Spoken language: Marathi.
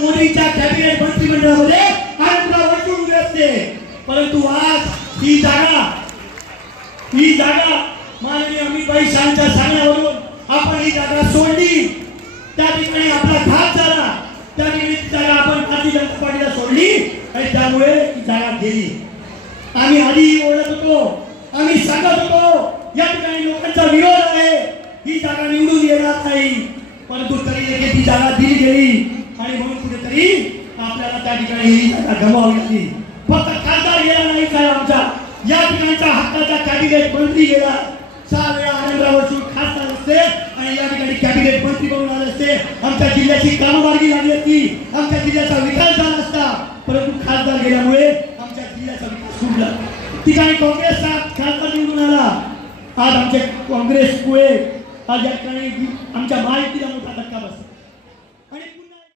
मोदीच्या कॅबिनेट मंत्रिमंडळामध्ये आनंदराव अडसूळ उभे असते, परंतु आज ही जागा माननीय अमितभाई शाहच्या सांगण्यावरून आपण ही जागा सोडली, त्या ठिकाणी आपला घात झाला, त्या ठिकाणी जागा आपण भारतीय जनता पार्टीला सोडली आणि त्यामुळे ती जागा गेली. आम्ही आधी ओळखत होतो, आम्ही सांगत होतो या ठिकाणी लोकांचा विरोध आहे, ही जागा निवडून येणार नाही, परंतु तरी देखील ती जागा दिली गेली आणि म्हणून कुठेतरी आपल्याला त्या ठिकाणी ही जागा गमावावी लागली. फक्त खासदार गेला नाही काय, आमचा या ठिकाणचा हक्काचा कॅबिनेट मंत्री गेला. 6 वेळा आनंदराव अडसूळ खासदार असते आणि या ठिकाणी कॅबिनेट मंत्री म्हणून आले असते, आमच्या जिल्ह्याची काममार्गी लागली असती, आमच्या जिल्ह्याचा विकास झाला असता, परंतु खासदार गेल्यामुळे आमच्या जिल्ह्याचा विकास सुटला. ठिकाणी काँग्रेसचा खासदार निवडून आला. आज आमचे काँग्रेसमुळे आज या ठिकाणी आमच्या महायुतीला